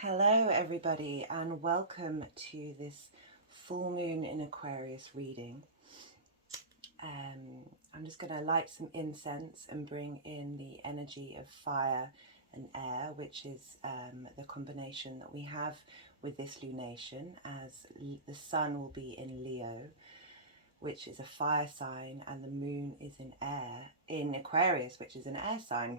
Hello everybody and welcome to this full moon in Aquarius reading. I'm just going to light some incense and bring in the energy of fire and air, which is the combination that we have with this lunation, as the sun will be in Leo, which is a fire sign, and the moon is in Aquarius, which is an air sign.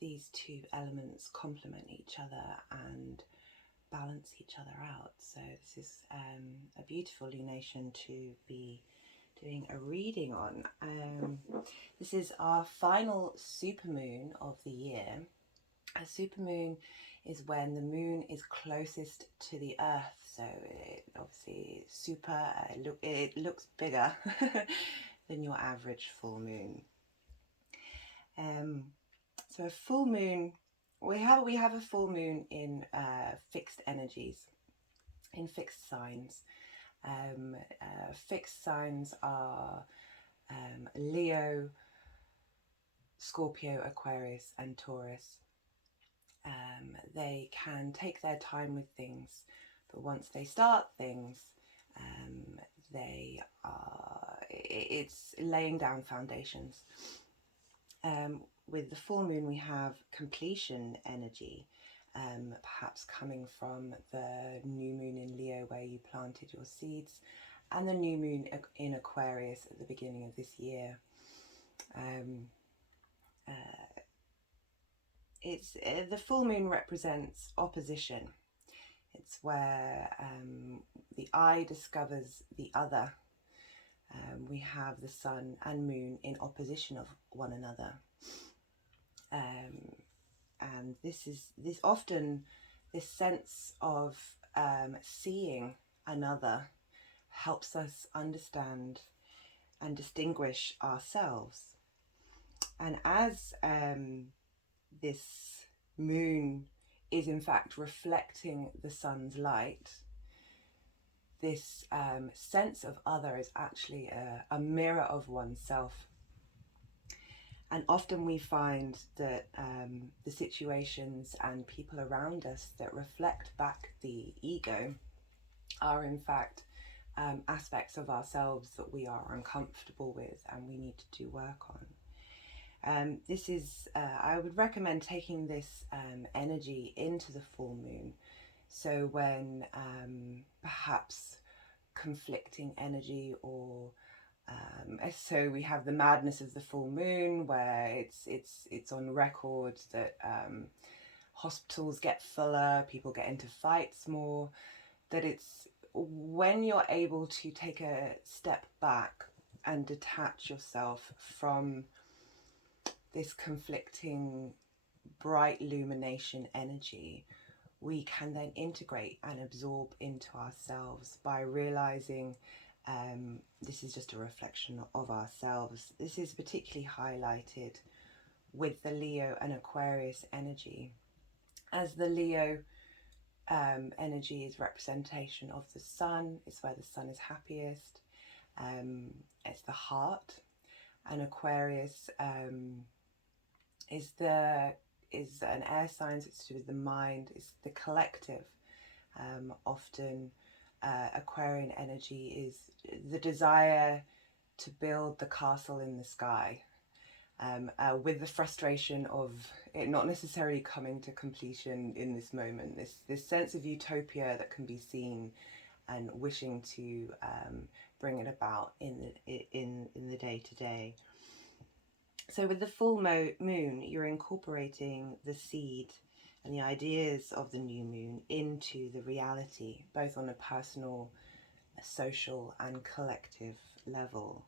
These two elements complement each other and balance each other out. So this is a beautiful lunation to be doing a reading on. This is our final supermoon of the year. A supermoon is when the moon is closest to the earth, so it obviously it looks bigger than your average full moon. So a full moon, we have a full moon in fixed energies, in fixed signs. Fixed signs are Leo, Scorpio, Aquarius and Taurus. They can take their time with things, but once they start things, it's laying down foundations. With the full moon we have completion energy, perhaps coming from the new moon in Leo where you planted your seeds, and the new moon in Aquarius at the beginning of this year. The full moon represents opposition. It's where the I discovers the other. We have the sun and moon in opposition of one another. And this sense of seeing another helps us understand and distinguish ourselves. And as this moon is in fact reflecting the sun's light, this sense of other is actually a mirror of oneself. And often we find that the situations and people around us that reflect back the ego are in fact aspects of ourselves that we are uncomfortable with and we need to do work on. This is, I would recommend taking this energy into the full moon. So when perhaps conflicting energy or so we have the madness of the full moon, where it's on record that hospitals get fuller, people get into fights more, that it's when you're able to take a step back and detach yourself from this conflicting bright illumination energy, we can then integrate and absorb into ourselves by realizing this is just a reflection of ourselves. This is particularly highlighted with the Leo and Aquarius energy, as the Leo energy is representation of the sun. It's where the sun is happiest. It's the heart, and Aquarius is an air sign, so it's to do with the mind. It's the collective. Often Aquarian energy is the desire to build the castle in the sky, with the frustration of it not necessarily coming to completion in this moment. This sense of utopia that can be seen, and wishing to bring it about in the day to day. So with the full moon, you're incorporating the seed and the ideas of the new moon into the reality, both on a personal, a social and collective level.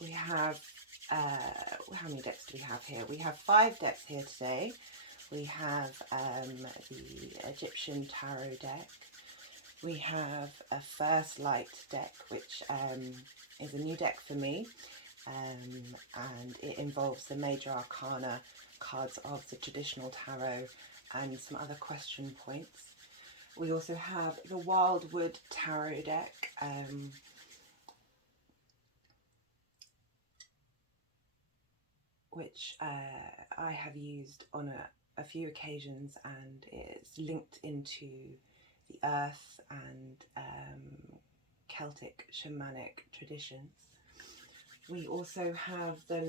We have, how many decks do we have here? We have 5 decks here today. We have the Egyptian Tarot deck. We have a First Light deck, which is a new deck for me. And it involves the major arcana cards of the traditional tarot and some other question points. We also have the Wildwood Tarot deck, which I have used on a few occasions, and it's linked into the earth and Celtic shamanic traditions. We also have the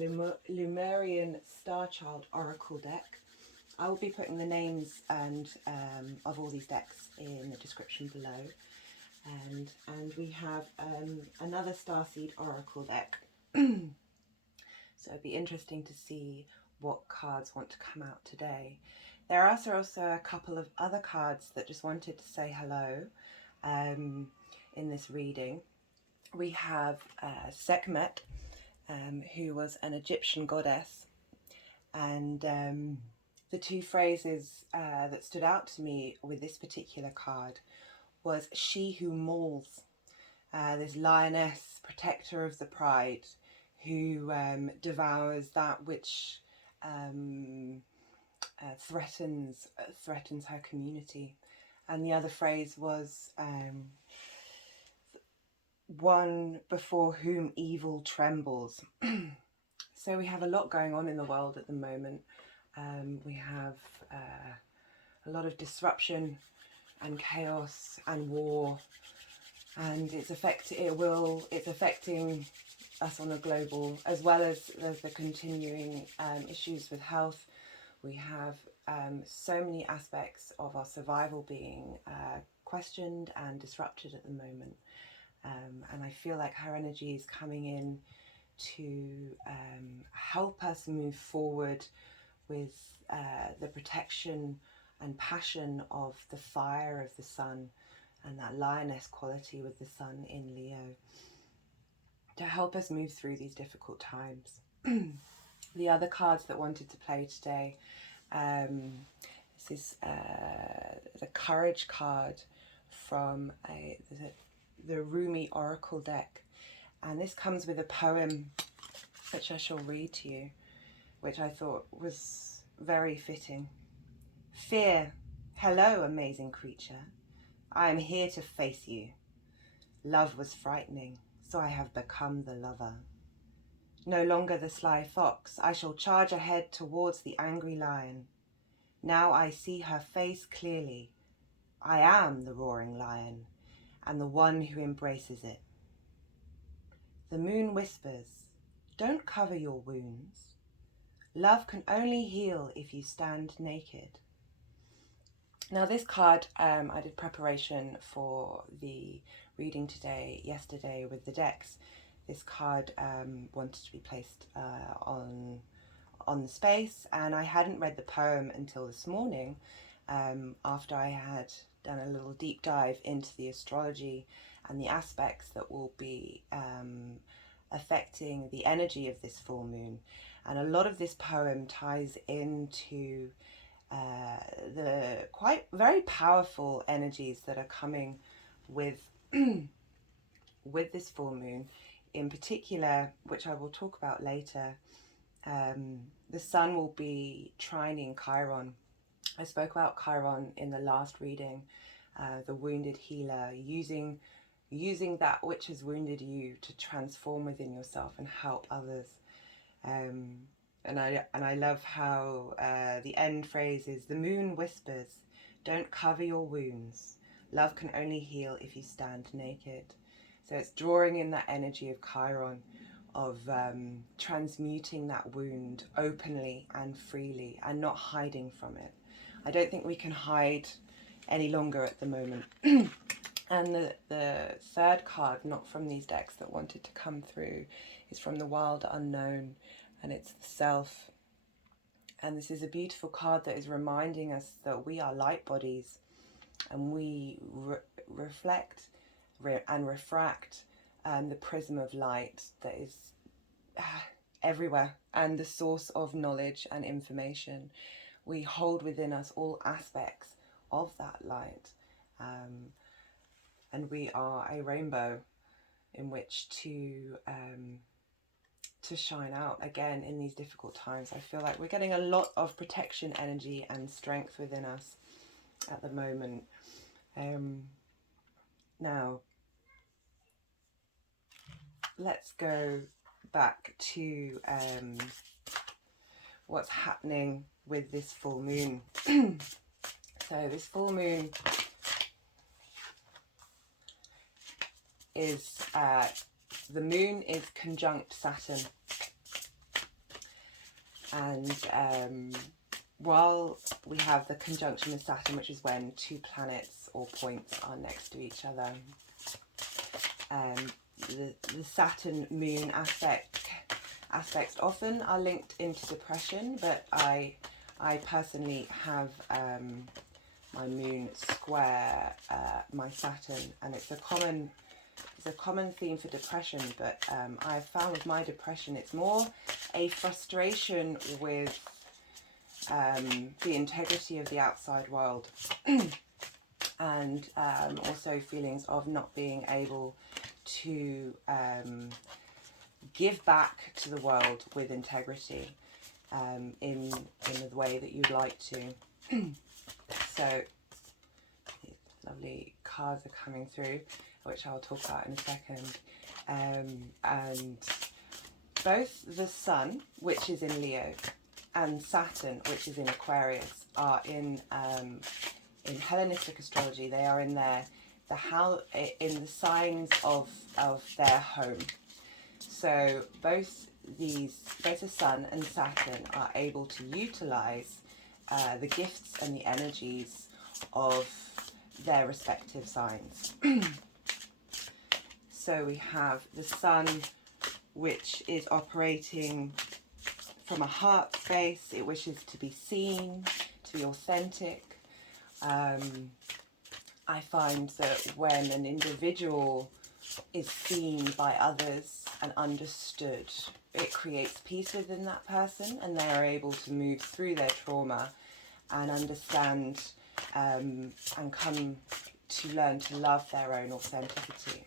Lemurian Star Child Oracle deck. I will be putting the names and of all these decks in the description below. And we have another Starseed Oracle deck. So it'd be interesting to see what cards want to come out today. There are also a couple of other cards that just wanted to say hello in this reading. We have Sekhmet, who was an Egyptian goddess, and the two phrases that stood out to me with this particular card was "she who mauls," this lioness, protector of the pride, who devours that which threatens her community. And the other phrase was one before whom evil trembles. So we have a lot going on in the world at the moment. We have a lot of disruption and chaos and war, and it's affecting us on a global, as well as the continuing issues with health. We have so many aspects of our survival being questioned and disrupted at the moment, and I feel like her energy is coming in to help us move forward with the protection and passion of the fire of the sun and that lioness quality with the sun in Leo, to help us move through these difficult times. The other cards that wanted to play today, this is the Courage card from the Rumi Oracle deck, and this comes with a poem which I shall read to you, which I thought was very fitting. Fear, hello amazing creature, I am here to face you. Love was frightening, so I have become the lover. No longer the sly fox, I shall charge ahead towards the angry lion. Now I see her face clearly. I am the roaring lion, and the one who embraces it. The moon whispers, don't cover your wounds. Love can only heal if you stand naked. Now this card, I did preparation for the reading yesterday with the decks. This card wanted to be placed on the space, and I hadn't read the poem until this morning, after I had done a little deep dive into the astrology and the aspects that will be affecting the energy of this full moon. And a lot of this poem ties into the very powerful energies that are coming with with this full moon in particular, which I will talk about later. The sun will be trining Chiron. I spoke about Chiron in the last reading, the wounded healer, using that which has wounded you to transform within yourself and help others. And I love how the end phrase is, the moon whispers, don't cover your wounds. Love can only heal if you stand naked. So it's drawing in that energy of Chiron, of transmuting that wound openly and freely and not hiding from it. I don't think we can hide any longer at the moment. And the third card, not from these decks, that wanted to come through is from the Wild Unknown, and it's the Self. And this is a beautiful card that is reminding us that we are light bodies, and we reflect and refract the prism of light that is everywhere, and the source of knowledge and information. We hold within us all aspects of that light, and we are a rainbow in which to shine out again in these difficult times. I feel like we're getting a lot of protection energy and strength within us at the moment. Now, let's go back to what's happening with this full moon. So this full moon is, the moon is conjunct Saturn. And while we have the conjunction with Saturn, which is when two planets or points are next to each other, the Saturn moon aspects often are linked into depression, but I personally have my moon square my Saturn, and it's a common theme for depression. But I've found with my depression, it's more a frustration with the integrity of the outside world, and also feelings of not being able to give back to the world with integrity in the way that you'd like to. So lovely cards are coming through, which I'll talk about in a second. And both the Sun, which is in Leo, and Saturn, which is in Aquarius, are in Hellenistic astrology. They are in the signs of their home. So both the Sun and Saturn are able to utilize the gifts and the energies of their respective signs. So we have the Sun, which is operating from a heart space. It wishes to be seen, to be authentic. I find that when an individual is seen by others and understood, it creates peace within that person, and they are able to move through their trauma and understand and come to learn to love their own authenticity.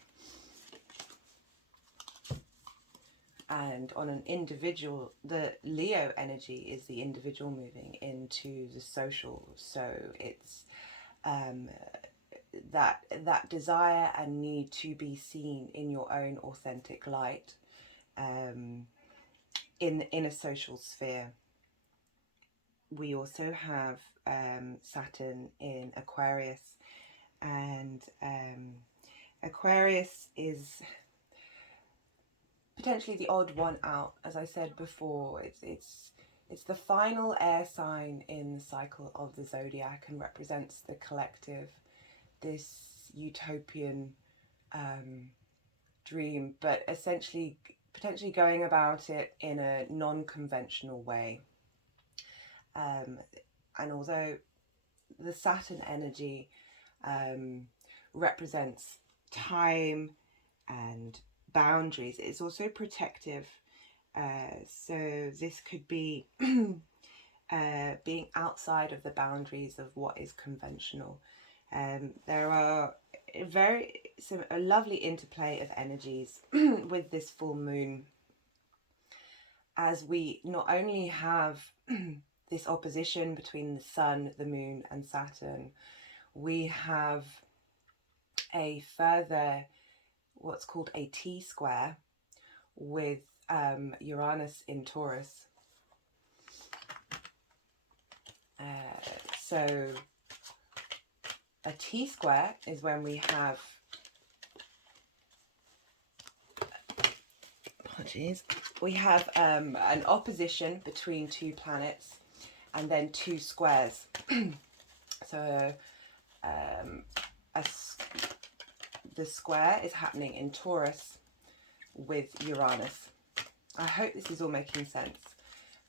And on an individual, the Leo energy is the individual moving into the social. So it's that desire and need to be seen in your own authentic light in a social sphere. We also have Saturn in Aquarius, and Aquarius is potentially the odd one out. As I said before, it's the final air sign in the cycle of the zodiac and represents the collective, this utopian dream, but essentially potentially going about it in a non-conventional way. And although the Saturn energy represents time and boundaries, it's also protective. So this could be being outside of the boundaries of what is conventional. There are a lovely interplay of energies with this full moon, as we not only have this opposition between the Sun, the Moon and Saturn, we have a further what's called a T-square with Uranus in Taurus. So a T-square is when we have, we have an opposition between two planets and then two squares. So the square is happening in Taurus with Uranus. I hope this is all making sense.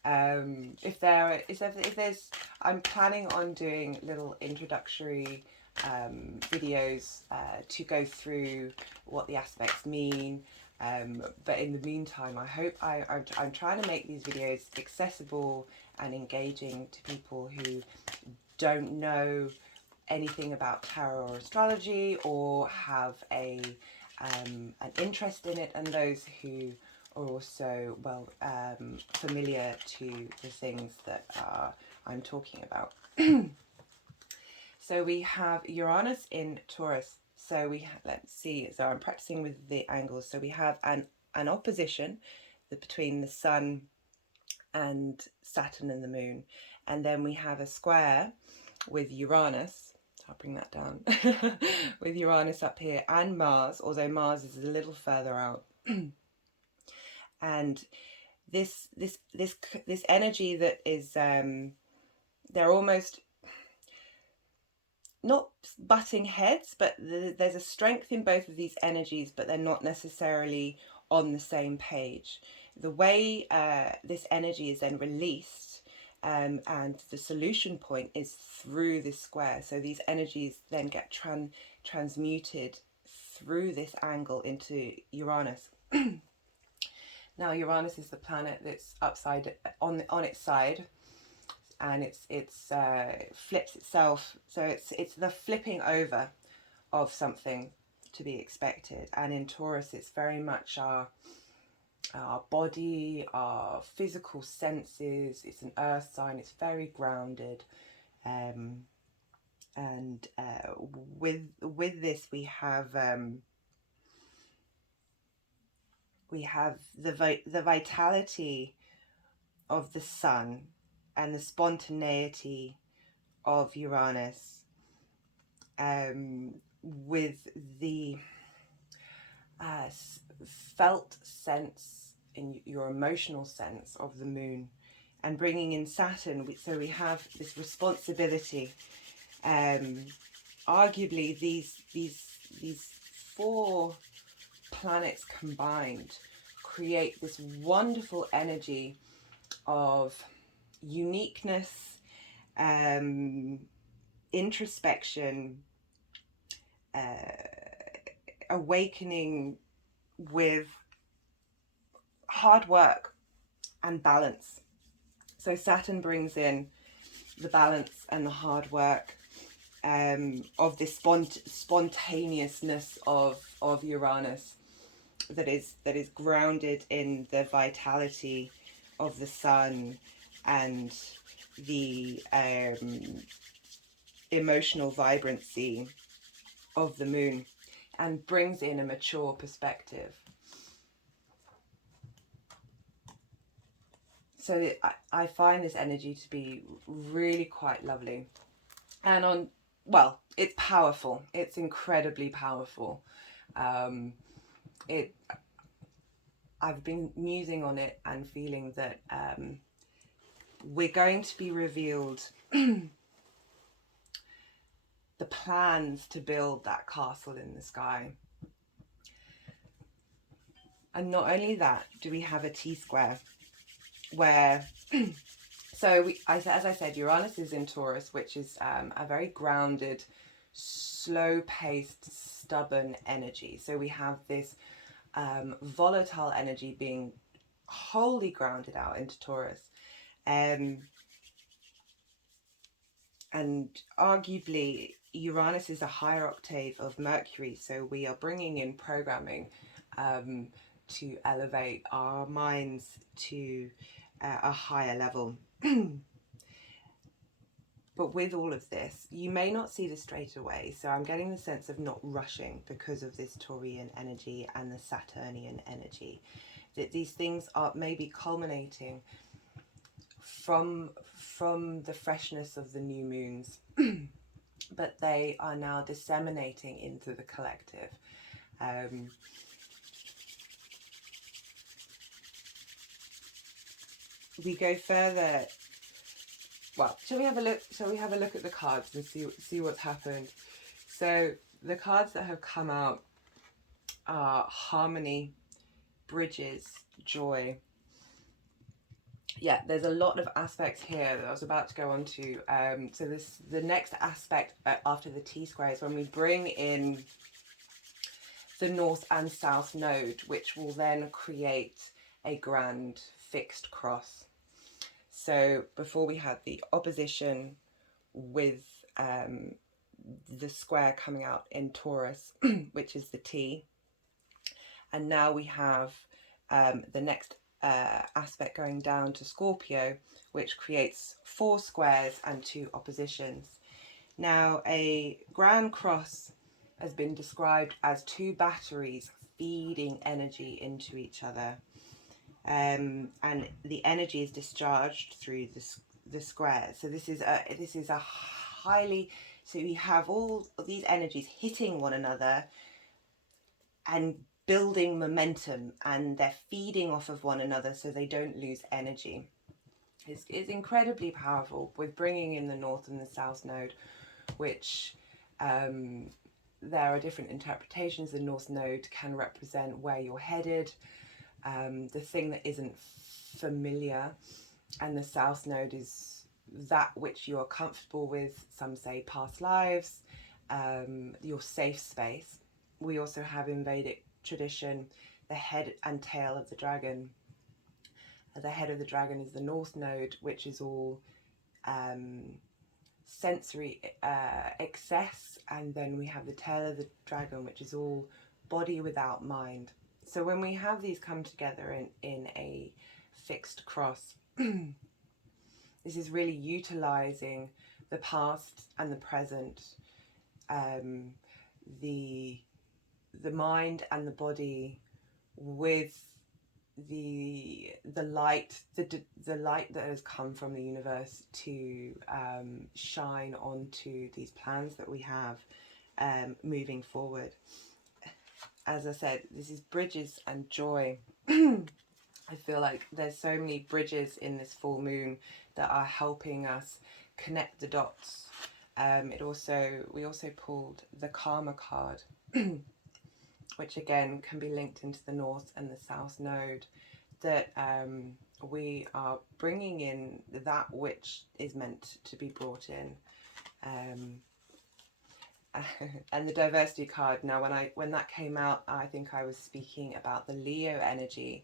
If there's, I'm planning on doing little introductory videos to go through what the aspects mean. But in the meantime, I'm trying to make these videos accessible and engaging to people who don't know anything about tarot or astrology, or have an interest in it, and those who are also familiar to the things that I'm talking about. So we have Uranus in Taurus. So let's see. So I'm practicing with the angles. So we have an opposition between the Sun and Saturn and the Moon. And then we have a square with Uranus. So I'll bring that down. With Uranus up here and Mars, although Mars is a little further out. And this energy that is, they're almost not butting heads, but there's a strength in both of these energies, but they're not necessarily on the same page. The way this energy is then released, and the solution point is through this square. So these energies then get transmuted through this angle into Uranus. Now Uranus is the planet that's upside on its side, and it flips itself, so it's the flipping over of something to be expected. And in Taurus, it's very much our body, our physical senses. It's an earth sign. It's very grounded, and with this we have the vitality of the sun and the spontaneity of Uranus, with the felt sense, in your emotional sense, of the moon, and bringing in Saturn. So we have this responsibility. Arguably, these four planets combined create this wonderful energy of uniqueness, introspection, awakening with hard work and balance. So Saturn brings in the balance and the hard work, of this spontaneousness of Uranus that is grounded in the vitality of the sun and the emotional vibrancy of the moon, and brings in a mature perspective. So I find this energy to be really quite lovely, and it's powerful. It's incredibly powerful. I've been musing on it and feeling that we're going to be revealed the plans to build that castle in the sky. And not only that, do we have a T-square where so as I said, Uranus is in Taurus, which is a very grounded, slow-paced, stubborn energy. So we have this volatile energy being wholly grounded out into Taurus, and arguably Uranus is a higher octave of Mercury, so we are bringing in programming to elevate our minds to a higher level. But with all of this, you may not see this straight away, so I'm getting the sense of not rushing because of this Taurian energy and the Saturnian energy, that these things are maybe culminating from the freshness of the new moons, but they are now disseminating into the collective. We go further. Well, shall we have a look at the cards and see what's happened? So the cards that have come out are harmony, bridges, joy. Yeah, there's a lot of aspects here that I was about to go on to. So the next aspect after the T-square is when we bring in the North and South node, which will then create a grand fixed cross. So before we had the opposition with the square coming out in Taurus, which is the T. And now we have the next aspect going down to Scorpio, which creates 4 squares and 2 oppositions. Now, a grand cross has been described as 2 batteries feeding energy into each other. and the energy is discharged through the square. So this is a highly, so you have all of these energies hitting one another and building momentum, and they're feeding off of one another so they don't lose energy. It's incredibly powerful with bringing in the North and the South node, which there are different interpretations. The North node can represent where you're headed, the thing that isn't familiar, and the South node is that which you are comfortable with. Some say past lives, your safe space. We also have in Vedic tradition the head and tail of the dragon. The head of the dragon is the North node, which is all sensory excess, and then we have the tail of the dragon, which is all body without mind. So when we have these come together in a fixed cross, this is really utilizing the past and the present, the mind and the body, with the light, the light that has come from the universe to shine onto these plans that we have moving forward. As I said, this is bridges and joy. I feel like there's so many bridges in this full moon that are helping us connect the dots. We also pulled the karma card, which again can be linked into the North and the South node, that we are bringing in that which is meant to be brought in. And the diversity card, now when that came out, I think I was speaking about the Leo energy,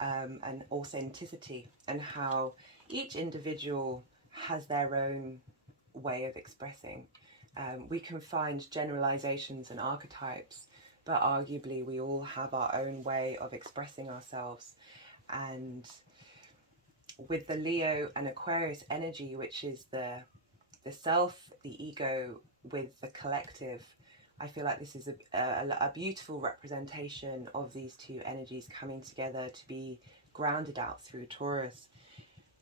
and authenticity, and how each individual has their own way of expressing. We can find generalizations and archetypes, but arguably we all have our own way of expressing ourselves. And with the Leo and Aquarius energy, which is the self, the ego with the collective, I feel like this is a beautiful representation of these two energies coming together to be grounded out through Taurus.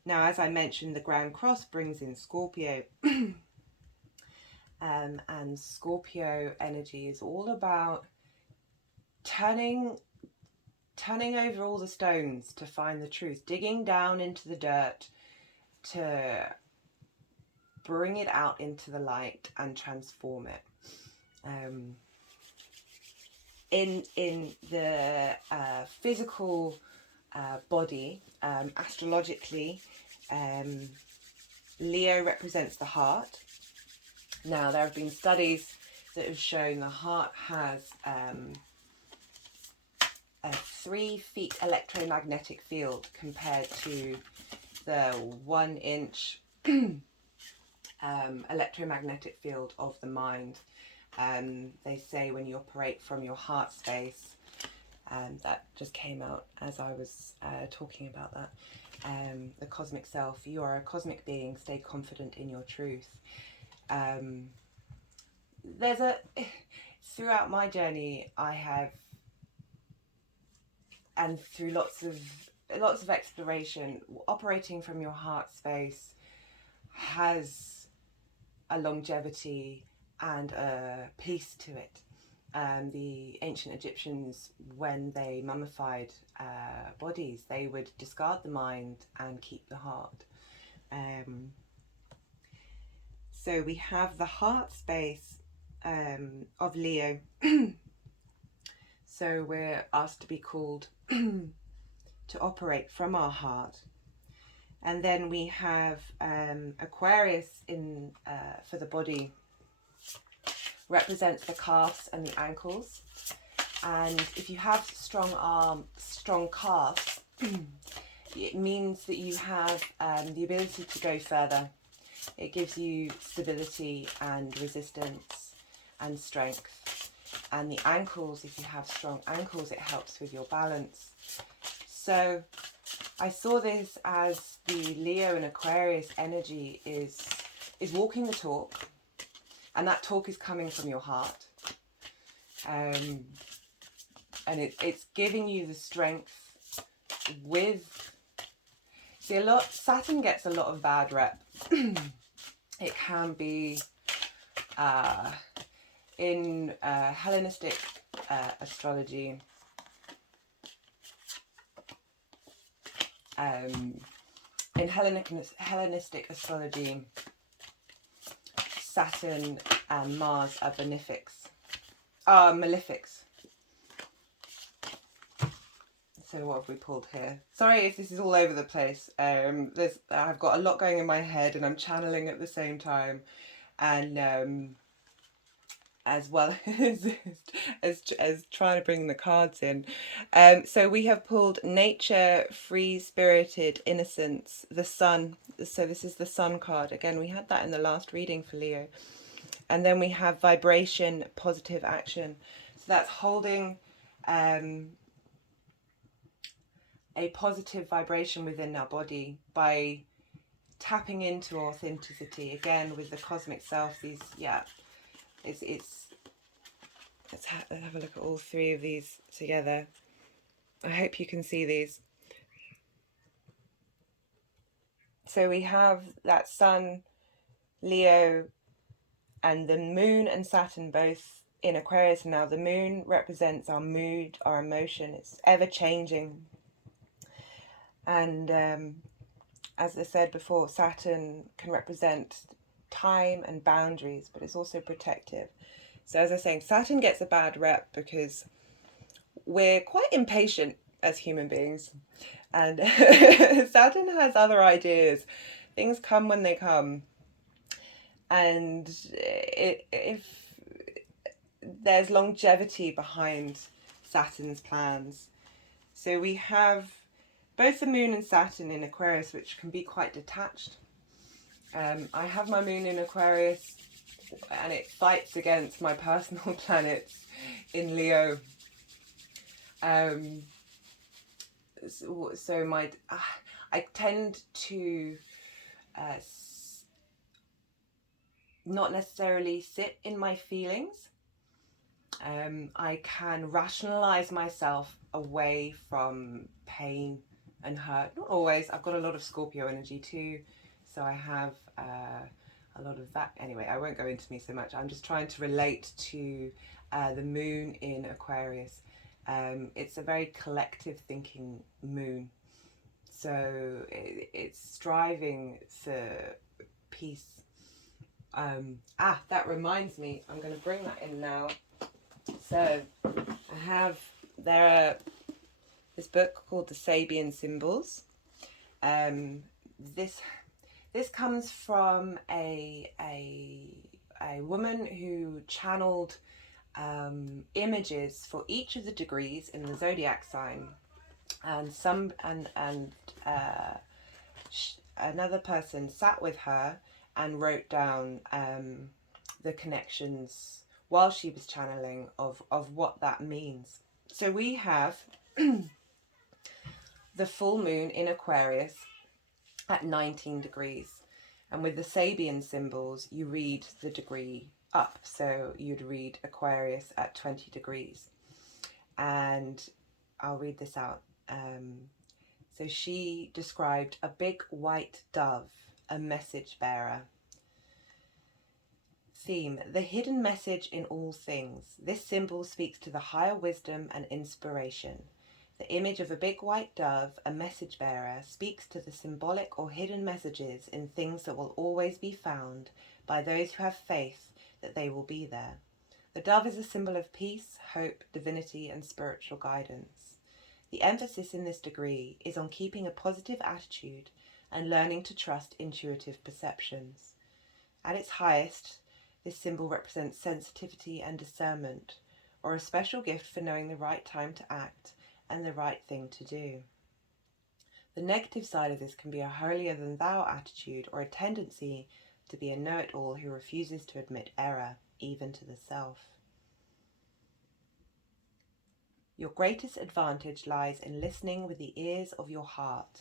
Now, as I mentioned, the Grand Cross brings in Scorpio. And Scorpio energy is all about turning over all the stones to find the truth, digging down into the dirt to bring it out into the light and transform it. In the physical body, astrologically, Leo represents the heart. Now, there have been studies that have shown the heart has a 3 feet electromagnetic field compared to the 1 inch electromagnetic field of the mind. They say when you operate from your heart space, that just came out as I was talking about that, the cosmic self, you are a cosmic being, stay confident in your truth. Throughout my journey, I have, and through lots of exploration, operating from your heart space has a longevity and a peace to it. The ancient Egyptians, when they mummified bodies, they would discard the mind and keep the heart. So we have the heart space of Leo. So we're asked to be called to operate from our heart. And then we have Aquarius in for the body, represents the calves and the ankles. And if you have strong calves, it means that you have the ability to go further. It gives you stability and resistance and strength. And the ankles, if you have strong ankles, it helps with your balance. So I saw this as the Leo and Aquarius energy is walking the talk, and that talk is coming from your heart. And it's giving you the strength with, see, Saturn gets a lot of bad rep. It can be in Hellenistic astrology. In Hellenistic astrology, Saturn and Mars are malefics. So what have we pulled here? Sorry if this is all over the place. I've got a lot going in my head and I'm channeling at the same time, and as well as trying to bring the cards in. So we have pulled nature, free spirited, innocence, the sun. So this is the sun card. Again, we had that in the last reading for Leo. And then we have vibration, positive action. So that's holding a positive vibration within our body by tapping into authenticity. Again, with the cosmic self, these, yeah, let's have a look at all three of these together. I hope you can see these. So we have that Sun, Leo, and the Moon and Saturn both in Aquarius. Now the Moon represents our mood, our emotion. It's ever changing. And as I said before, Saturn can represent time and boundaries, but it's also protective. So as I was saying, Saturn gets a bad rep because we're quite impatient as human beings. And Saturn has other ideas. Things come when they come. And if there's longevity behind Saturn's plans. So we have both the Moon and Saturn in Aquarius, which can be quite detached. I have my Moon in Aquarius, and it fights against my personal planets in Leo. So I tend to not necessarily sit in my feelings. I can rationalize myself away from pain and hurt. Not always. I've got a lot of Scorpio energy too, so I have a lot of that. Anyway, I won't go into me so much. I'm just trying to relate to the Moon in Aquarius. It's a very collective thinking Moon, so it's striving for peace. That reminds me, I'm going to bring that in now. So I have this book called the Sabian Symbols. This comes from a woman who channeled images for each of the degrees in the zodiac sign, and another person sat with her and wrote down the connections while she was channeling of what that means. So we have the full moon in Aquarius at 19 degrees. And with the Sabian symbols, you read the degree up. So you'd read Aquarius at 20 degrees. And I'll read this out. So she described a big white dove, a message bearer. Theme: the hidden message in all things. This symbol speaks to the higher wisdom and inspiration. The image of a big white dove, a message bearer, speaks to the symbolic or hidden messages in things that will always be found by those who have faith that they will be there. The dove is a symbol of peace, hope, divinity, and spiritual guidance. The emphasis in this degree is on keeping a positive attitude and learning to trust intuitive perceptions. At its highest, this symbol represents sensitivity and discernment, or a special gift for knowing the right time to act and the right thing to do. The negative side of this can be a holier-than-thou attitude, or a tendency to be a know-it-all who refuses to admit error, even to the self. Your greatest advantage lies in listening with the ears of your heart.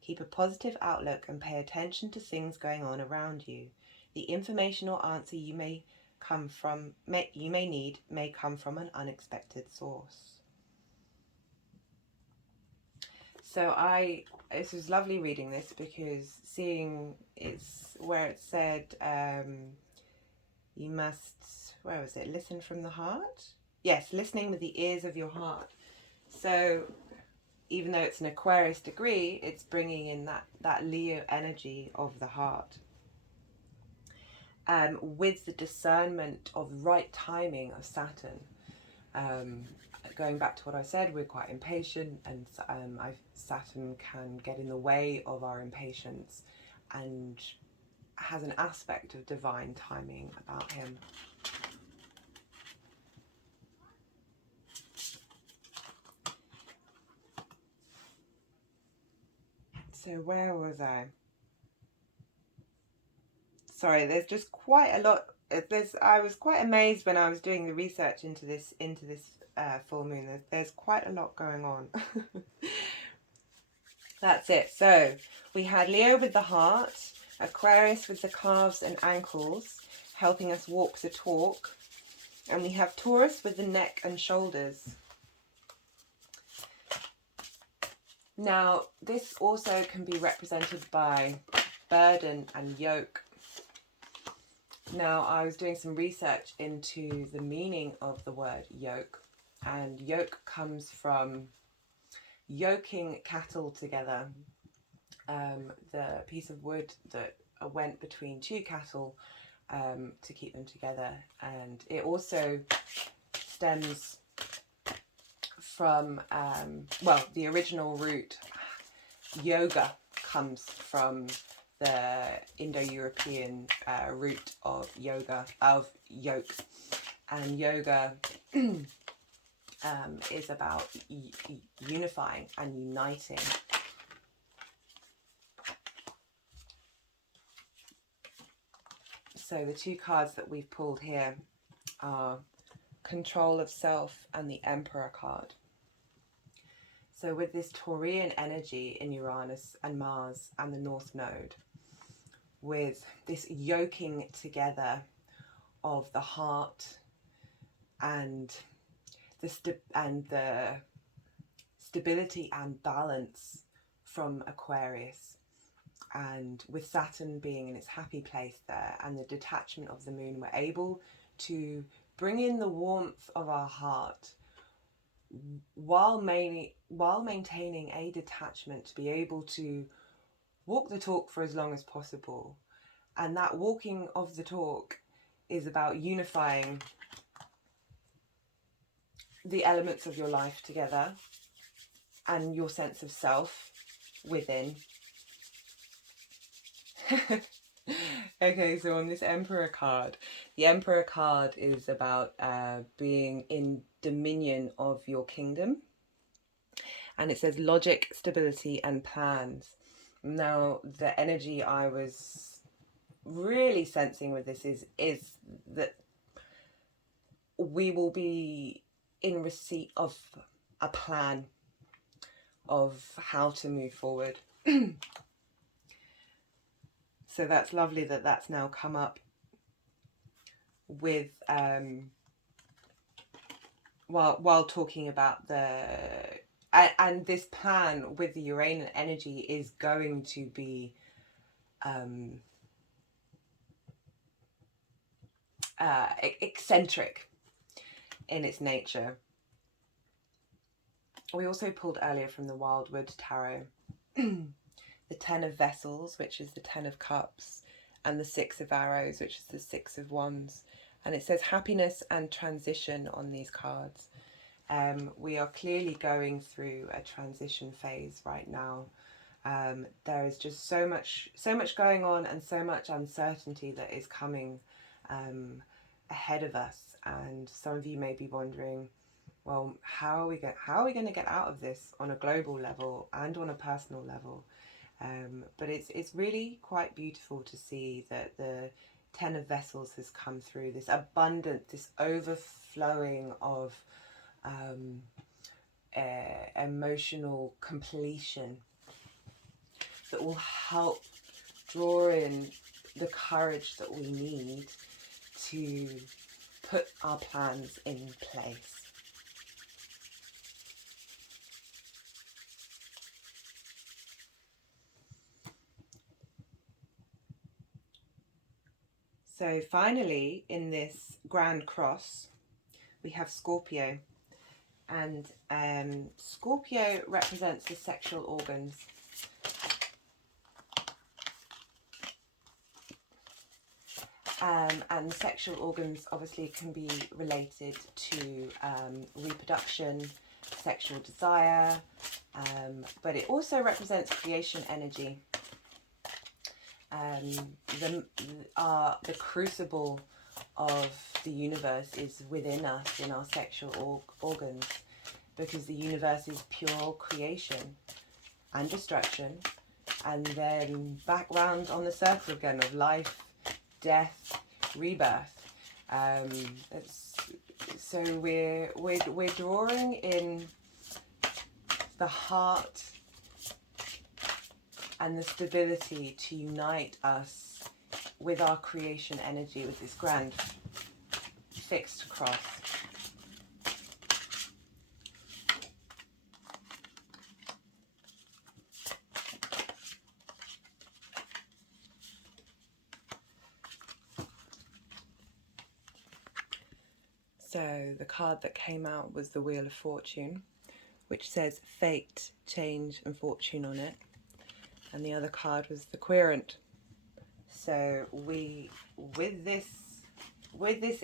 Keep a positive outlook and pay attention to things going on around you. The information or answer you may need may come from an unexpected source. So it was lovely reading this, because seeing it's where it said you must, where was it, listen from the heart? Yes, listening with the ears of your heart. So even though it's an Aquarius degree, it's bringing in that Leo energy of the heart. With the discernment of right timing of Saturn. Going back to what I said, we're quite impatient, and Saturn can get in the way of our impatience, and has an aspect of divine timing about him. So where was I? Sorry, there's just quite a lot. I was quite amazed when I was doing the research into this full moon. There's quite a lot going on. That's it. So we had Leo with the heart, Aquarius with the calves and ankles, helping us walk the talk, and we have Taurus with the neck and shoulders. Now, this also can be represented by burden and yoke. Now, I was doing some research into the meaning of the word yoke, and yoke comes from yoking cattle together. The piece of wood that went between two cattle to keep them together, and it also stems from, the original root, yoga, comes from the Indo-European root of yoga, of yoke, and yoga is about unifying and uniting. So the two cards that we've pulled here are Control of Self and the Emperor card. So with this Taurian energy in Uranus and Mars and the North Node, with this yoking together of the heart and the stability and balance from Aquarius, and with Saturn being in its happy place there and the detachment of the moon, we're able to bring in the warmth of our heart while maintaining a detachment, to be able to walk the talk for as long as possible. And that walking of the talk is about unifying the elements of your life together and your sense of self within. Okay, so on this Emperor card, the Emperor card is about being in dominion of your kingdom, and it says logic, stability and plans. Now, the energy I was really sensing with this is that we will be in receipt of a plan of how to move forward. So that's lovely that that's now come up with while talking about and this plan with the Uranian energy is going to be eccentric in its nature. We also pulled earlier from the Wildwood Tarot the 10 of Vessels, which is the 10 of Cups, and the 6 of Arrows, which is the 6 of Wands. And it says happiness and transition on these cards. We are clearly going through a transition phase right now. There is just so much going on, and so much uncertainty that is coming ahead of us. And some of you may be wondering, well, how are we going to get out of this on a global level and on a personal level? But it's really quite beautiful to see that the 10 of Vessels has come through, this abundant, this overflowing of emotional completion that will help draw in the courage that we need to put our plans in place. So finally, in this grand cross, we have Scorpio. And Scorpio represents the sexual organs. And sexual organs obviously can be related to reproduction, sexual desire, but it also represents creation energy. The crucible of the universe is within us, in our sexual organs, because the universe is pure creation and destruction, and then back round on the circle again of life, death, rebirth. So we're drawing in the heart and the stability to unite us with our creation energy, with this grand fixed cross. So the card that came out was the Wheel of Fortune, which says fate, change and fortune on it. And the other card was the Querent. So with this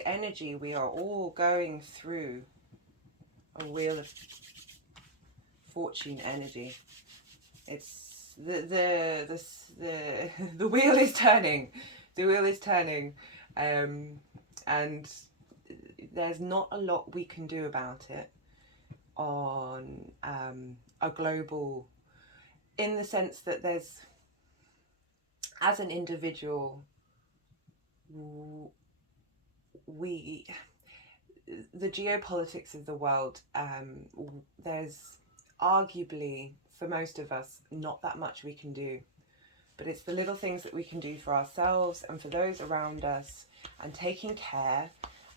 energy, we are all going through a Wheel of Fortune energy. It's the wheel is turning. The wheel is turning, and there's not a lot we can do about it on a global, in the sense that there's, as an individual, the geopolitics of the world, there's arguably, for most of us, not that much we can do. But it's the little things that we can do for ourselves and for those around us, and taking care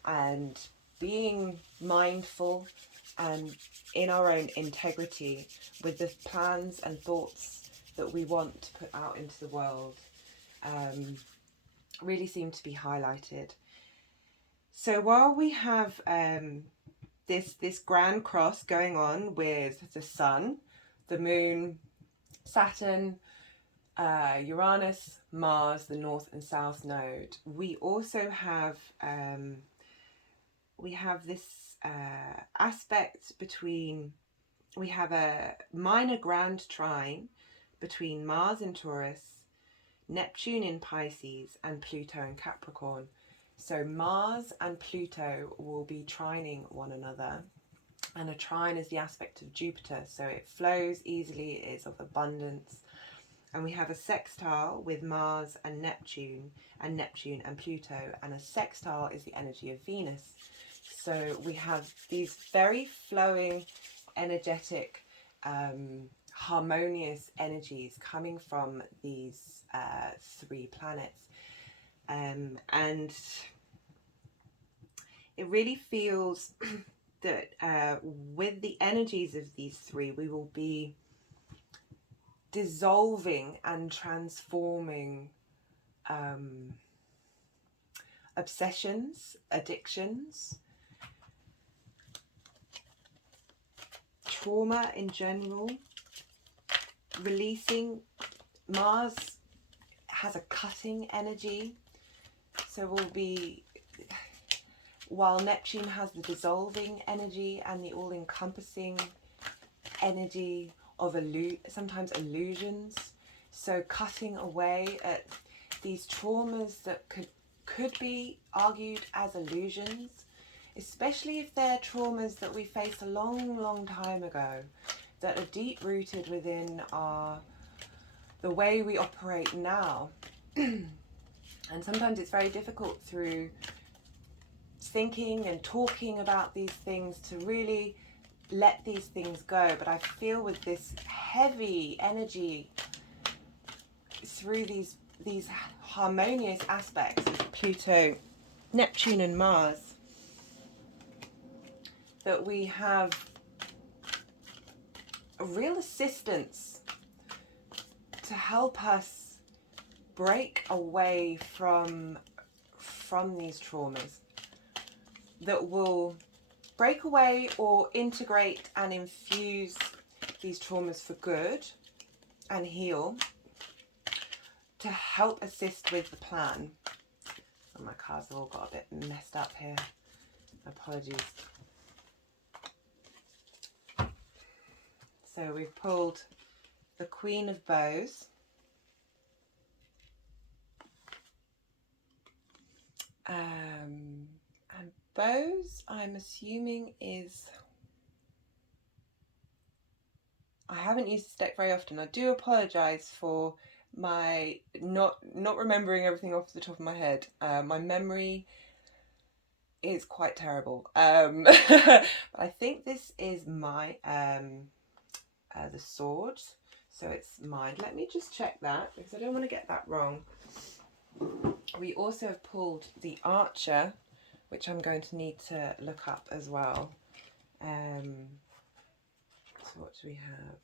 and being mindful and in our own integrity with the plans and thoughts that we want to put out into the world, really seem to be highlighted. So while we have this grand cross going on with the Sun, the Moon, Saturn, Uranus, Mars, the North and South Node, we also have this aspect between, we have a minor grand trine between Mars in Taurus, Neptune in Pisces and Pluto in Capricorn. So Mars and Pluto will be trining one another, and a trine is the aspect of Jupiter, so it flows easily, it is of abundance. And we have a sextile with Mars and Neptune and Pluto, and a sextile is the energy of Venus. So we have these very flowing, energetic, harmonious energies coming from these three planets. And it really feels that with the energies of these three, we will be dissolving and transforming obsessions, addictions, trauma in general, releasing. Mars has a cutting energy, so we'll be, while Neptune has the dissolving energy and the all-encompassing energy of sometimes illusions, so cutting away at these traumas that could be argued as illusions, especially if they're traumas that we faced a long time ago, that are deep rooted within the way we operate now. And sometimes it's very difficult through thinking and talking about these things to really let these things go. But I feel with this heavy energy through these harmonious aspects of Pluto, Neptune and Mars, that we have a real assistance to help us break away from from these traumas that will break away or integrate and infuse these traumas for good and heal to help assist with the plan. Oh, my cards have all got a bit messed up here. Apologies. So we've pulled the Queen of Bows. And bows, I'm assuming, is... I haven't used this deck very often. I do apologise for my not remembering everything off the top of my head. My memory is quite terrible. But I think this is my the sword, so it's mine. Let me just check that because I don't want to get that wrong. We also have pulled the Archer, which I'm going to need to look up as well. So what do we have?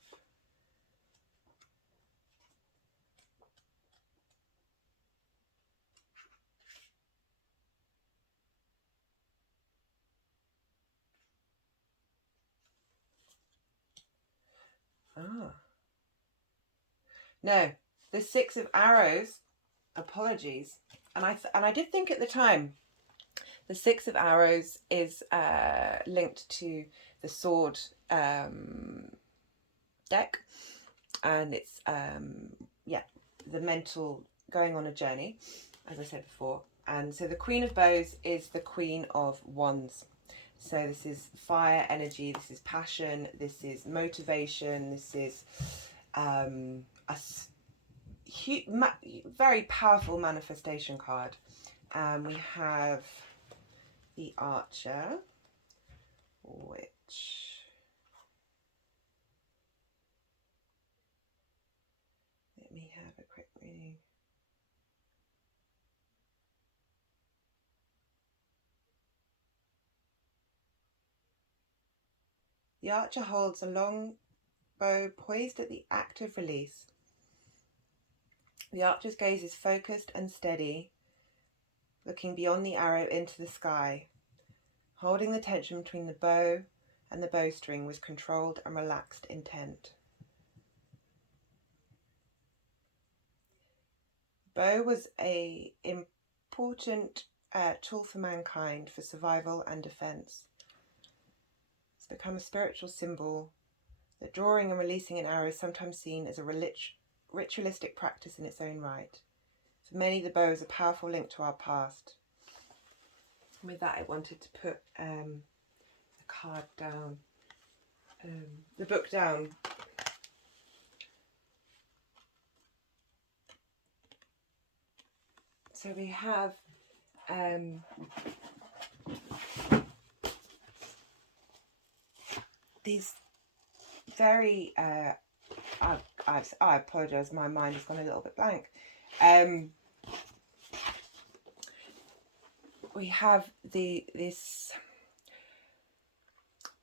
No, the Six of Arrows. Apologies, and I did think at the time the Six of Arrows is linked to the sword deck, and it's yeah, the mental going on a journey, as I said before. And so the Queen of Bows is the Queen of Wands. So this is fire energy, this is passion, this is motivation, this is a very powerful manifestation card. And we have the Archer, which... let me have a quick reading. The Archer holds a long bow poised at the act of release. The Archer's gaze is focused and steady, looking beyond the arrow into the sky. Holding the tension between the bow and the bowstring with controlled and relaxed intent. Bow was an important tool for mankind for survival and defense. It's become a spiritual symbol that drawing and releasing an arrow is sometimes seen as a ritualistic practice in its own right. For many, the bow is a powerful link to our past. With that, I wanted to put the card down, the book down. So we have these very, I apologise, my mind has gone a little bit blank. We have this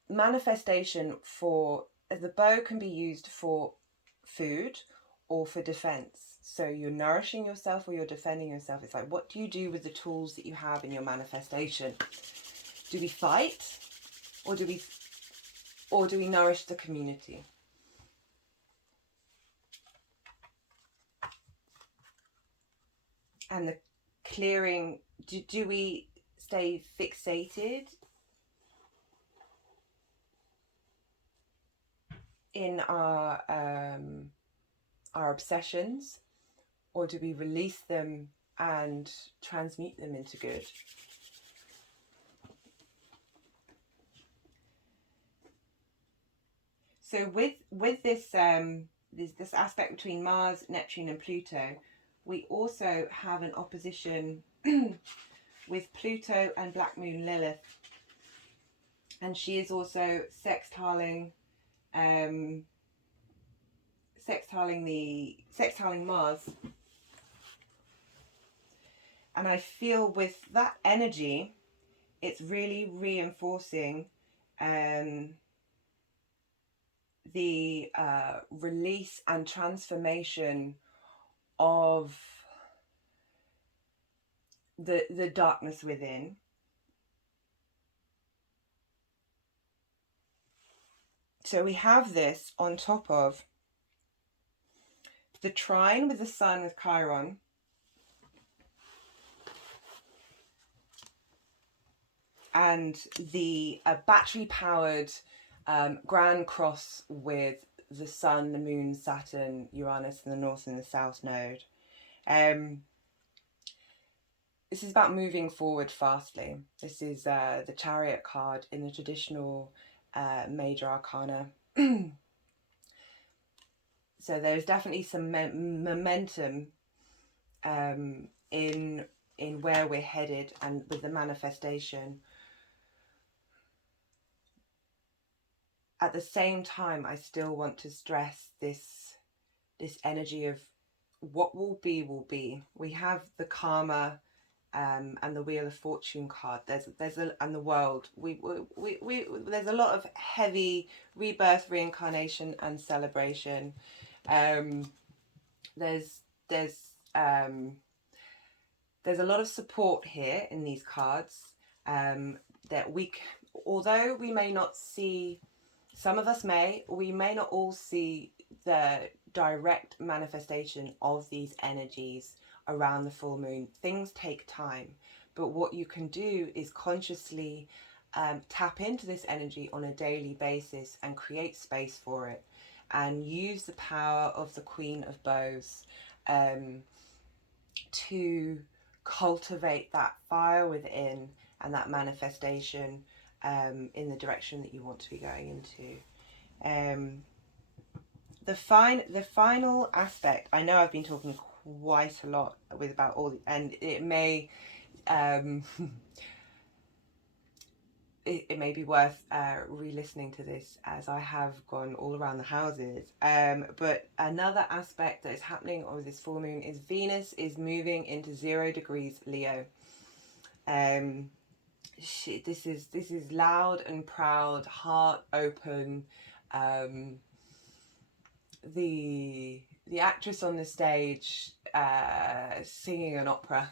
manifestation for, the bow can be used for food or for defense. So you're nourishing yourself or you're defending yourself. It's like, what do you do with the tools that you have in your manifestation? Do we fight or do we nourish the community? And the clearing, do we stay fixated in our obsessions, or do we release them and transmute them into good? So with this this aspect between Mars, Neptune and Pluto, we also have an opposition with Pluto and Black Moon Lilith, and she is also sextiling Mars. And I feel with that energy, it's really reinforcing the release and transformation of the darkness within. So we have this on top of the trine with the sun with Chiron, and the battery-powered Grand Cross with the Sun, the Moon, Saturn, Uranus in the North and the South node. This is about moving forward fastly. This is the Chariot card in the traditional major arcana. So there's definitely some momentum in where we're headed and with the manifestation. At the same time, I still want to stress this energy of what will be will be. We have the karma and the Wheel of Fortune card. And the world. There's a lot of heavy rebirth, reincarnation, and celebration. There's a lot of support here in these cards. That although we may not see, some of us we may not all see the direct manifestation of these energies around the full moon. Things take time, but what you can do is consciously tap into this energy on a daily basis and create space for it, and use the power of the Queen of Bows to cultivate that fire within and that manifestation in the direction that you want to be going into. The final aspect, I know I've been talking quite a lot about all and it may it may be worth re-listening to this, as I have gone all around the houses. But another aspect that is happening with this full moon is Venus is moving into 0 degrees Leo. This is loud and proud, heart open. The actress on the stage singing an opera,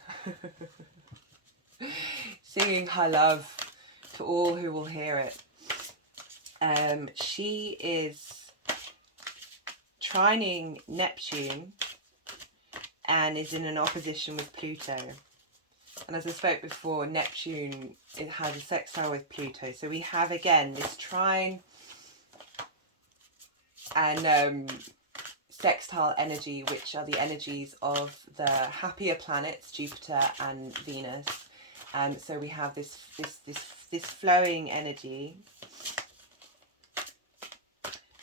singing her love to all who will hear it. She is trining Neptune and is in an opposition with Pluto. And as I spoke before, Neptune, it has a sextile with Pluto. So we have again this trine and sextile energy, which are the energies of the happier planets, Jupiter and Venus. So we have this flowing energy,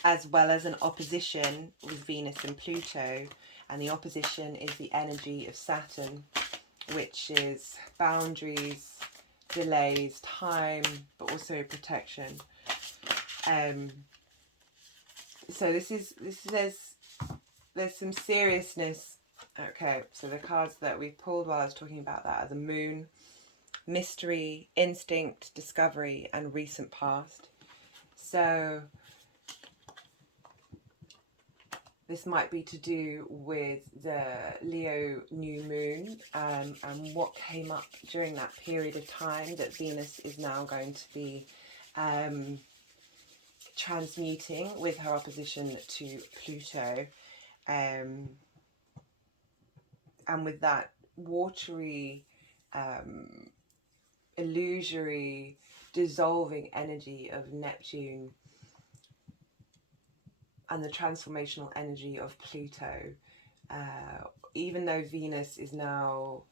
as well as an opposition with Venus and Pluto. And the opposition is the energy of Saturn, which is boundaries, delays, time, but also protection. So there's some seriousness. Okay, so the cards that we pulled while I was talking about that are the Moon, mystery, instinct, discovery, and recent past. So this might be to do with the Leo new moon and what came up during that period of time that Venus is now going to be transmuting with her opposition to Pluto. And with that watery, illusory, dissolving energy of Neptune and the transformational energy of Pluto, even though Venus is now,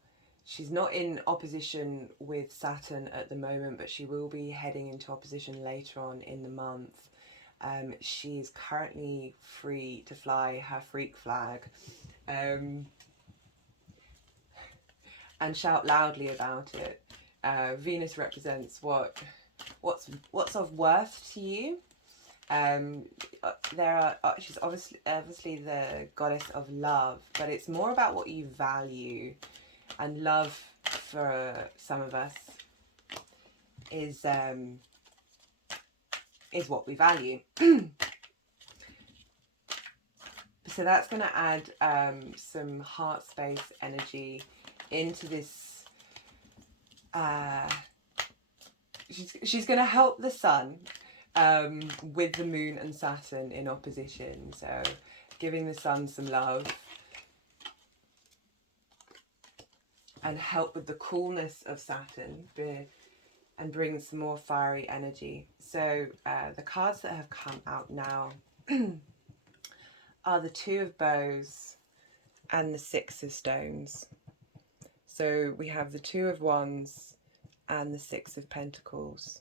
she's not in opposition with Saturn at the moment, but she will be heading into opposition later on in the month. She is currently free to fly her freak flag and shout loudly about it. Venus represents what's of worth to you. She's obviously the goddess of love, but it's more about what you value, and love for some of us is what we value. So that's going to add some heart space energy into this she's going to help the sun with the moon and Saturn in opposition. So giving the sun some love and help with the coolness of Saturn and bring some more fiery energy. So the cards that have come out now are the Two of Bows and the Six of Stones. So we have the Two of Wands and the Six of Pentacles.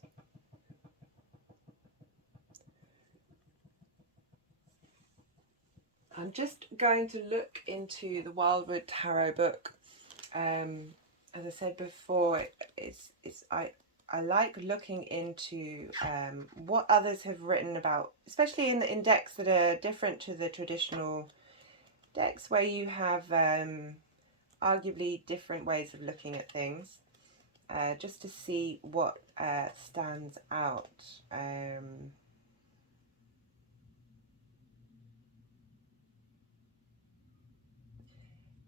I'm just going to look into the Wildwood Tarot book. As I said before, I like looking into what others have written about, especially in decks that are different to the traditional decks, where you have arguably different ways of looking at things, just to see what stands out.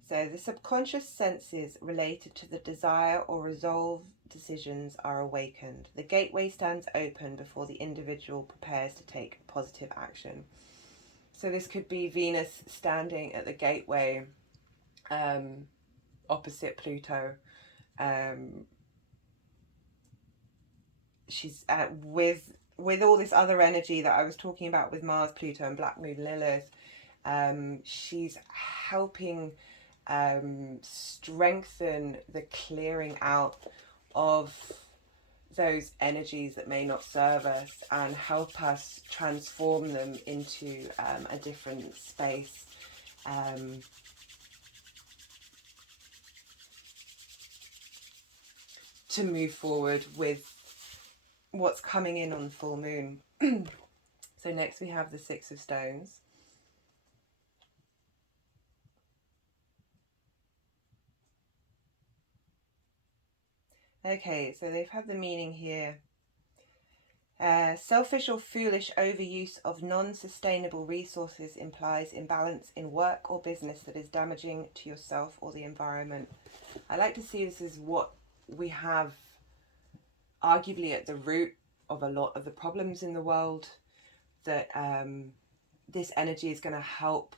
So the subconscious senses related to the desire or resolve decisions are awakened. The gateway stands open before the individual prepares to take positive action. So this could be Venus standing at the gateway opposite Pluto. She's with all this other energy that I was talking about with Mars, Pluto and Black Moon Lilith. She's helping strengthen the clearing out of those energies that may not serve us and help us transform them into a different space. To move forward with what's coming in on the full moon. So next we have the Six of Stones. Okay, so they've had the meaning here. Selfish or foolish overuse of non-sustainable resources implies imbalance in work or business that is damaging to yourself or the environment. I like to see this as what we have arguably at the root of a lot of the problems in the world, that this energy is going to help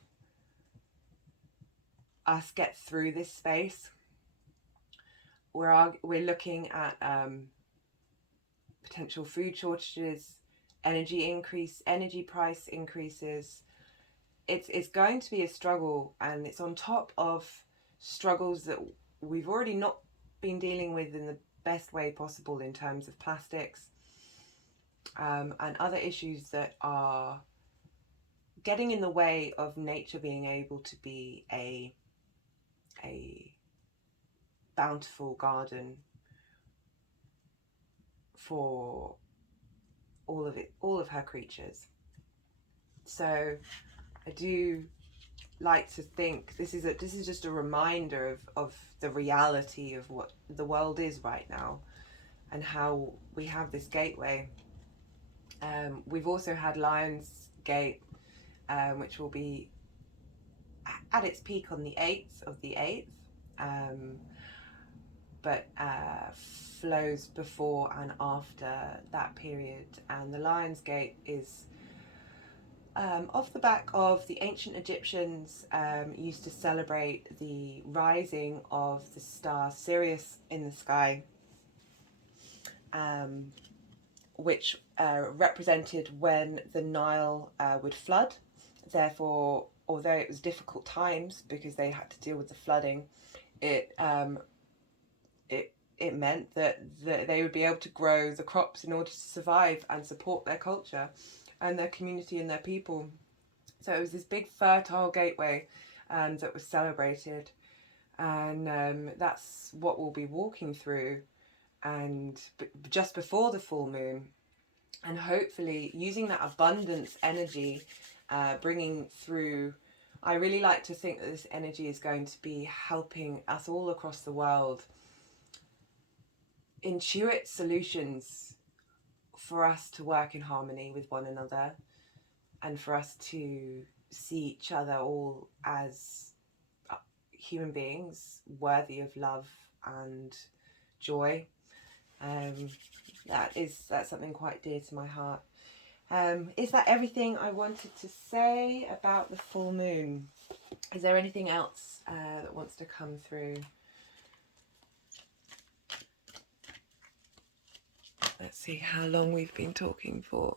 us get through this space. We're looking at potential food shortages, energy price increases. It's going to be a struggle, and it's on top of struggles that we've already not been dealing with in the best way possible in terms of plastics and other issues that are getting in the way of nature being able to be a bountiful garden for all of her creatures. So I do like to think this is just a reminder of the reality of what the world is right now and how we have this gateway. We've also had Lion's Gate, which will be at its peak on the 8th of the 8th, but flows before and after that period. And the Lion's Gate is off the back of the ancient Egyptians used to celebrate the rising of the star Sirius in the sky, which represented when the Nile would flood. Therefore, although it was difficult times because they had to deal with the flooding, it meant that they would be able to grow the crops in order to survive and support their culture and their community and their people. So it was this big fertile gateway that was celebrated, and that's what we'll be walking through, and just before the full moon, and hopefully using that abundance energy, bringing through. I really like to think that this energy is going to be helping us all across the world intuit solutions for us to work in harmony with one another, and for us to see each other all as human beings worthy of love and joy. That's something quite dear to my heart. Is that everything I wanted to say about the full moon? Is there anything else that wants to come through? Let's see how long we've been talking for.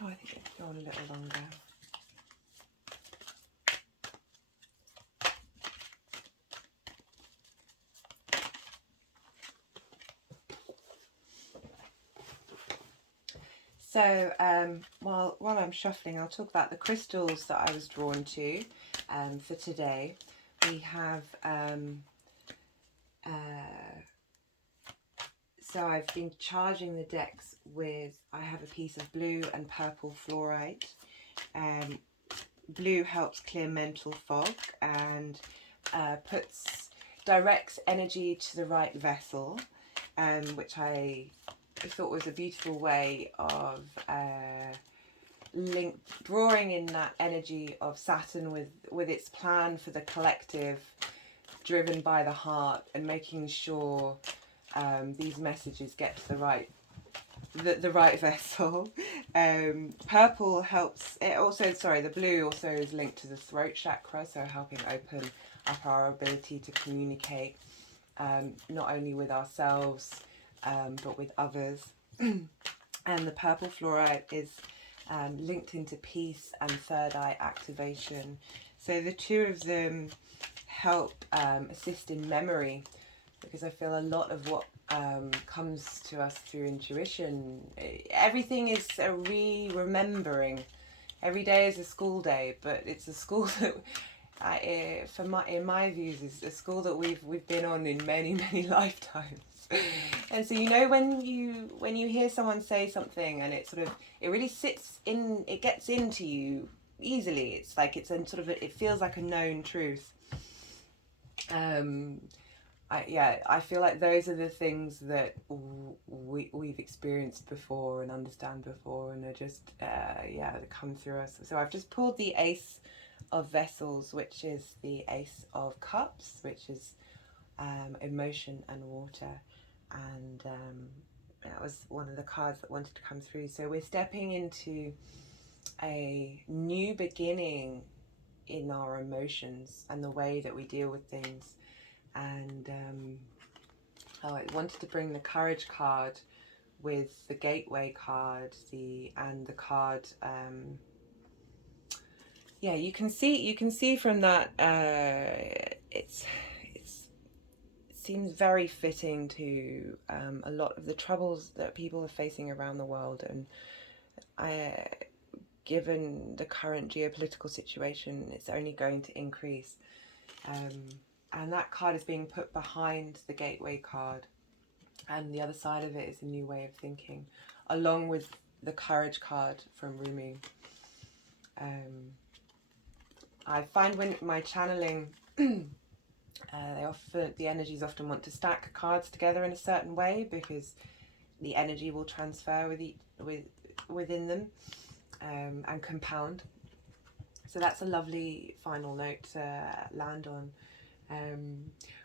Oh, I think it's gone a little longer. So while I'm shuffling, I'll talk about the crystals that I was drawn to for today. We have, so I've been charging the decks with, I have a piece of blue and purple fluorite. Blue helps clear mental fog and directs energy to the right vessel, which I thought was a beautiful way of drawing in that energy of Saturn with its plan for the collective, driven by the heart, and making sure these messages get to the right vessel. Purple helps. The blue also is linked to the throat chakra, so helping open up our ability to communicate, not only with ourselves but with others. And the purple fluorite is linked into peace and third eye activation. So the two of them help assist in memory, because I feel a lot of what comes to us through intuition, everything is a remembering. Every day is a school day, but it's a school that, in my views, is a school that we've been on in many lifetimes. And so, you know, when you hear someone say something and it really sits in, it gets into you easily. It's like it feels like a known truth. I feel like those are the things that we've experienced before and understand before, and are just that come through us. So I've just pulled the Ace of Vessels, which is the Ace of Cups, which is emotion and water, and that was one of the cards that wanted to come through. So we're stepping into a new beginning in our emotions and the way that we deal with things. And I wanted to bring the Courage card with the Gateway card, and the card. You can see from that. It seems very fitting to a lot of the troubles that people are facing around the world, and given the current geopolitical situation, it's only going to increase. And that card is being put behind the Gateway card, and the other side of it is a new way of thinking, along with the Courage card from Rumi. I find when my channeling, the energies often want to stack cards together in a certain way, because the energy will transfer within them and compound. So that's a lovely final note to land on.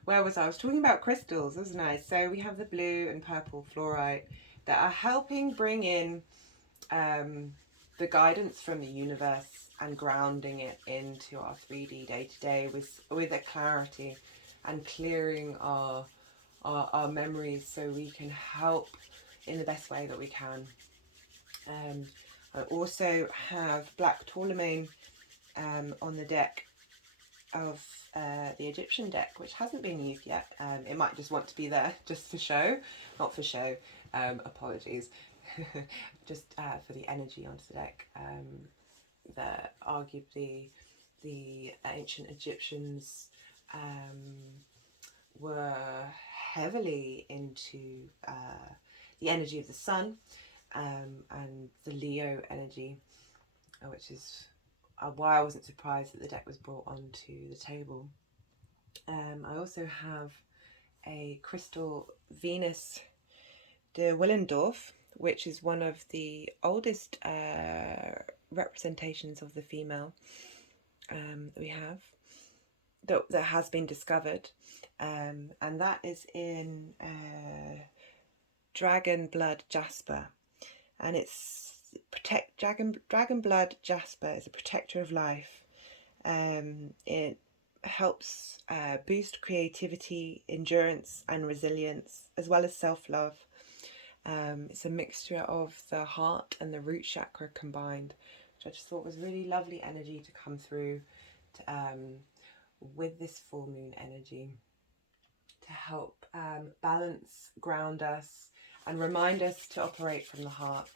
Where was I? I was talking about crystals, wasn't I? So we have the blue and purple fluorite that are helping bring in the guidance from the universe and grounding it into our 3D day-to-day with a clarity, and clearing our memories so we can help in the best way that we can. I also have black tourmaline on the deck of the Egyptian deck, which hasn't been used yet. It might just want to be there just for show, not for show, apologies, just for the energy onto the deck. Arguably the ancient Egyptians were heavily into the energy of the sun and the Leo energy, which is why I wasn't surprised that the deck was brought onto the table. I also have a crystal Venus de Willendorf, which is one of the oldest representations of the female that we have. that has been discovered, and that is in dragon blood jasper, and it's dragon blood jasper is a protector of life. It helps boost creativity, endurance and resilience, as well as self-love. It's a mixture of the heart and the root chakra combined, which I just thought was really lovely energy to come through to, with this full moon energy, to help balance, ground us and remind us to operate from the heart.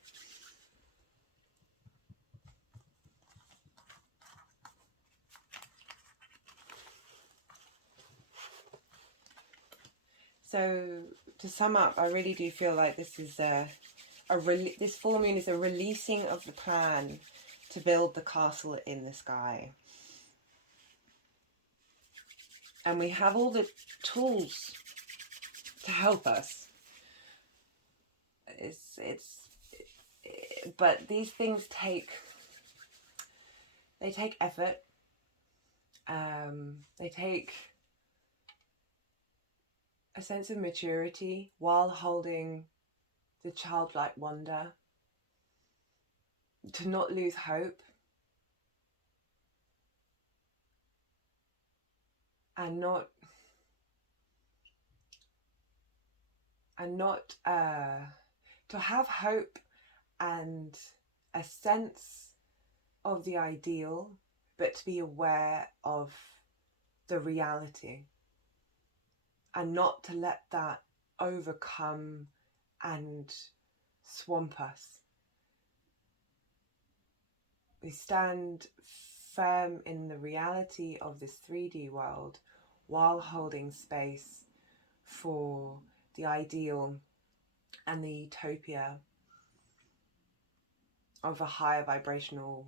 So to sum up, I really do feel like this is this full moon is a releasing of the plan to build the castle in the sky. And we have all the tools to help us. But these things take effort. They take a sense of maturity while holding the childlike wonder, to not lose hope, and not to have hope and a sense of the ideal, but to be aware of the reality, and not to let that overcome and swamp us. We stand firm in the reality of this 3D world while holding space for the ideal and the utopia of a higher vibrational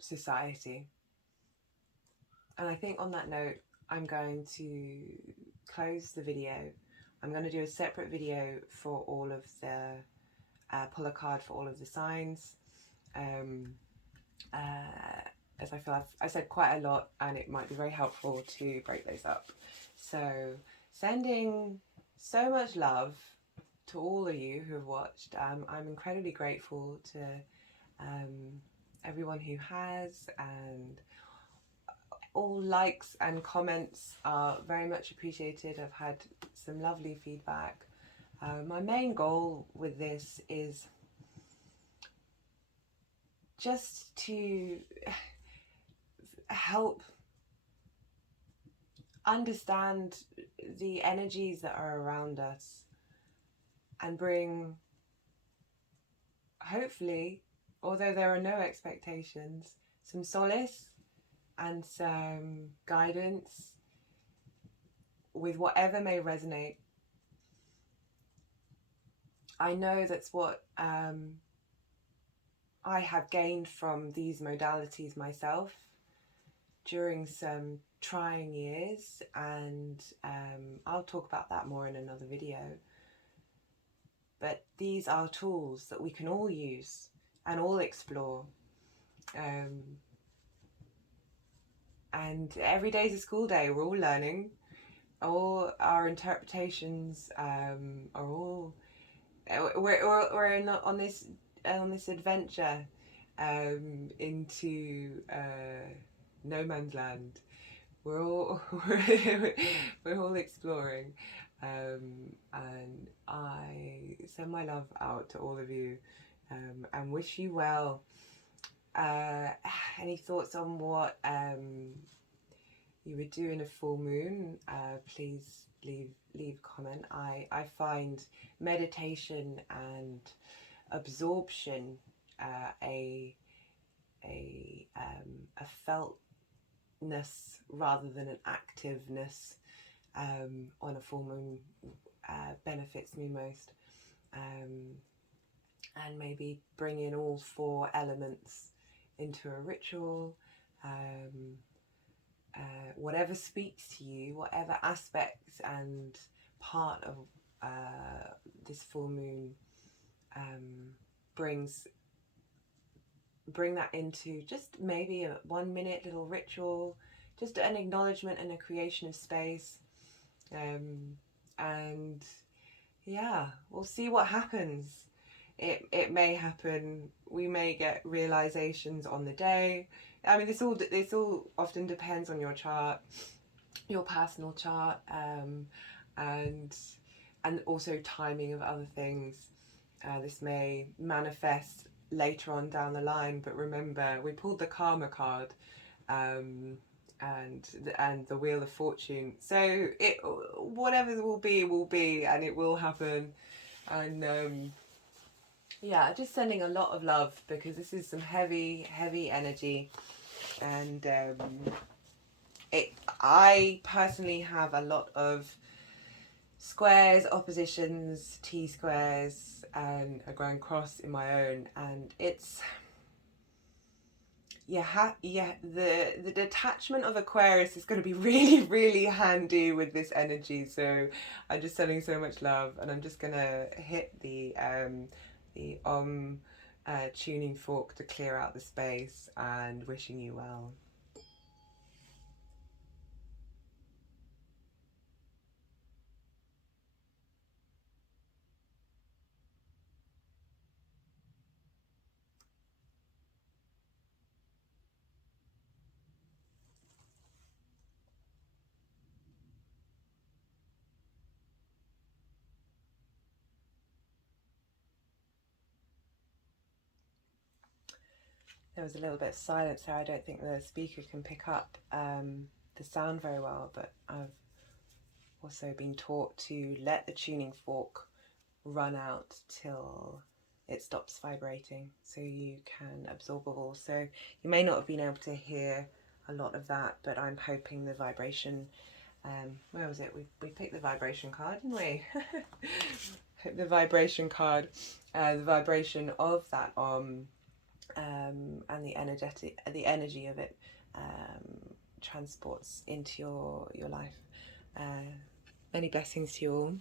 society. And I think on that note, I'm going to close the video. I'm going to do a separate video for all of the pull a card for all of the signs, as I feel I've said quite a lot, and it might be very helpful to break those up. So sending so much love to all of you who have watched. I'm incredibly grateful to everyone who has, and all likes and comments are very much appreciated. I've had some lovely feedback. My main goal with this is just to help understand the energies that are around us and bring, hopefully, although there are no expectations, some solace and some guidance with whatever may resonate. I know that's what I have gained from these modalities myself during some trying years, and I'll talk about that more in another video. But these are tools that we can all use and all explore. And every day is a school day. We're all learning. All our interpretations are all. We're on this adventure into no man's land. We're all we're all exploring, and I send my love out to all of you, and wish you well. Any thoughts on what you would do in a full moon? Please leave a comment. I find meditation and absorption a feltness rather than an activeness on a full moon benefits me most, and maybe bring in all 4 elements into a ritual, whatever speaks to you, whatever aspects and part of this full moon bring that into just maybe a 1-minute little ritual just an acknowledgement and a creation of space. And yeah, we'll see what happens. It may happen. We may get realizations on the day. I mean, this all often depends on your chart, your personal chart, and also timing of other things. This may manifest later on down the line, but remember, we pulled the karma card, and the wheel of fortune. So it, whatever will be, and it will happen. And yeah, just sending a lot of love, because this is some heavy energy, and I personally have a lot of squares, oppositions, T-squares, and a grand cross in my own, and it's the detachment of Aquarius is going to be really handy with this energy. So I'm just sending so much love, and I'm just gonna hit the tuning fork to clear out the space, and wishing you well. There was a little bit of silence there. I don't think the speaker can pick up the sound very well, but I've also been taught to let the tuning fork run out till it stops vibrating, so you can absorb it all. So you may not have been able to hear a lot of that, but I'm hoping the vibration, where was it? We picked the vibration card, didn't we? The vibration card, the vibration of that and the energy of it transports into your life. Many blessings to you all.